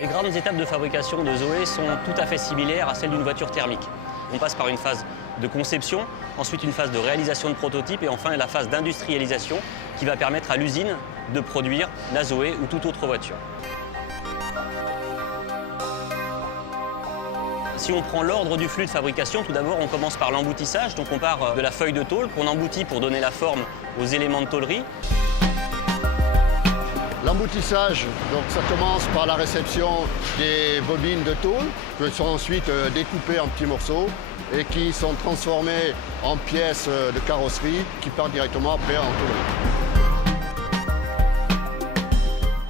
Les grandes étapes de fabrication de Zoé sont tout à fait similaires à celles d'une voiture thermique. On passe par une phase de conception, ensuite une phase de réalisation de prototypes et enfin la phase d'industrialisation qui va permettre à l'usine de produire la Zoé ou toute autre voiture. Si on prend l'ordre du flux de fabrication, tout d'abord on commence par l'emboutissage. Donc on part de la feuille de tôle qu'on emboutit pour donner la forme aux éléments de tôlerie. L'emboutissage, donc ça commence par la réception des bobines de tôle, qui sont ensuite découpées en petits morceaux et qui sont transformées en pièces de carrosserie qui partent directement après en tôlerie.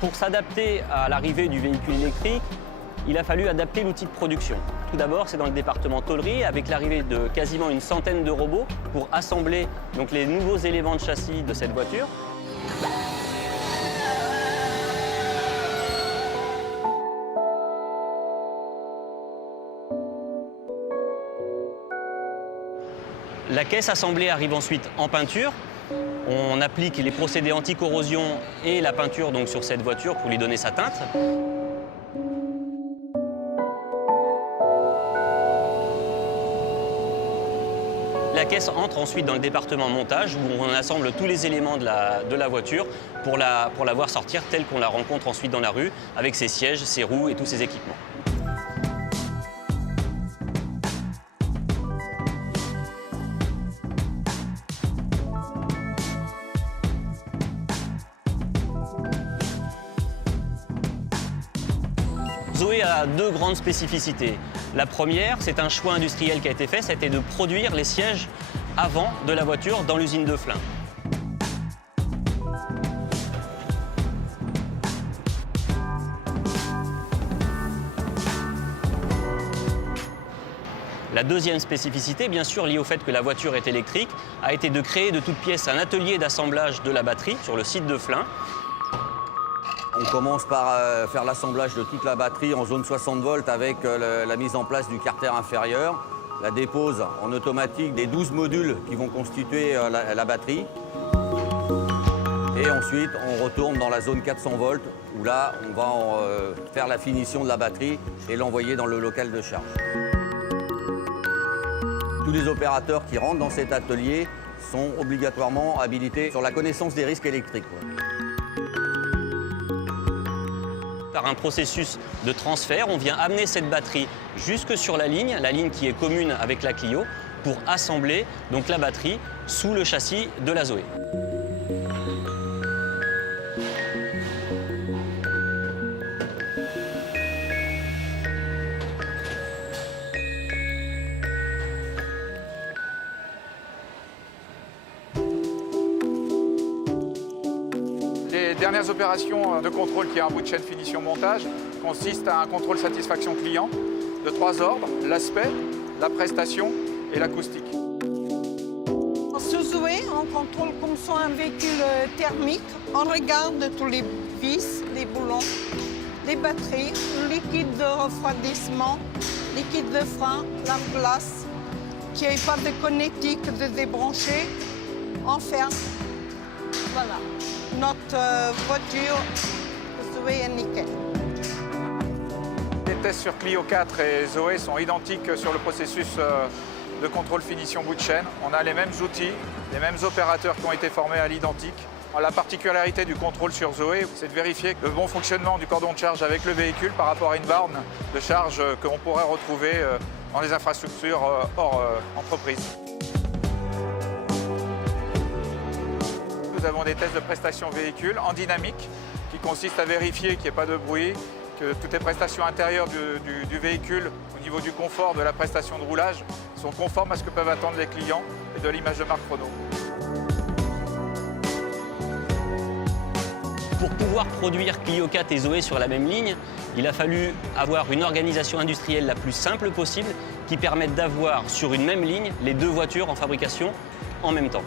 Pour s'adapter à l'arrivée du véhicule électrique, il a fallu adapter l'outil de production. Tout d'abord, c'est dans le département tôlerie, avec l'arrivée de quasiment une centaine de robots pour assembler donc, les nouveaux éléments de châssis de cette voiture. La caisse assemblée arrive ensuite en peinture. On applique les procédés anti-corrosion et la peinture donc, sur cette voiture pour lui donner sa teinte. La caisse entre ensuite dans le département montage où on assemble tous les éléments de la voiture pour la voir sortir telle qu'on la rencontre ensuite dans la rue avec ses sièges, ses roues et tous ses équipements. Zoé a deux grandes spécificités. La première, c'est un choix industriel qui a été fait, c'était de produire les sièges avant de la voiture dans l'usine de Flins. La deuxième spécificité, bien sûr liée au fait que la voiture est électrique, a été de créer de toutes pièces un atelier d'assemblage de la batterie sur le site de Flins. On commence par faire l'assemblage de toute la batterie en zone 60 volts avec la mise en place du carter inférieur, la dépose en automatique des 12 modules qui vont constituer la batterie. Et ensuite, on retourne dans la zone 400 volts où là, on va faire la finition de la batterie et l'envoyer dans le local de charge. Tous les opérateurs qui rentrent dans cet atelier sont obligatoirement habilités sur la connaissance des risques électriques. Par un processus de transfert, on vient amener cette batterie jusque sur la ligne qui est commune avec la Clio, pour assembler donc, la batterie sous le châssis de la Zoé. Les dernières opérations de contrôle qui est un bout de chaîne finition montage consistent à un contrôle satisfaction client de 3 ordres, l'aspect, la prestation et l'acoustique. Sur Zoé, on contrôle comme sur un véhicule thermique. On regarde tous les vis, les boulons, les batteries, le liquide de refroidissement, liquide de frein, la glace, qu'il n'y ait pas de connectique de débrancher. On ferme. Voilà. Notre voiture Zoé est nickel. Les tests sur Clio 4 et Zoé sont identiques sur le processus de contrôle finition bout de chaîne. On a les mêmes outils, les mêmes opérateurs qui ont été formés à l'identique. La particularité du contrôle sur Zoé, c'est de vérifier le bon fonctionnement du cordon de charge avec le véhicule par rapport à une borne de charge que l'on pourrait retrouver dans les infrastructures hors entreprise. Nous avons des tests de prestation véhicule en dynamique qui consistent à vérifier qu'il n'y ait pas de bruit, que toutes les prestations intérieures du véhicule au niveau du confort de la prestation de roulage sont conformes à ce que peuvent attendre les clients et de l'image de marque Renault. Pour pouvoir produire Clio 4 et Zoé sur la même ligne, il a fallu avoir une organisation industrielle la plus simple possible qui permette d'avoir sur une même ligne les deux voitures en fabrication en même temps.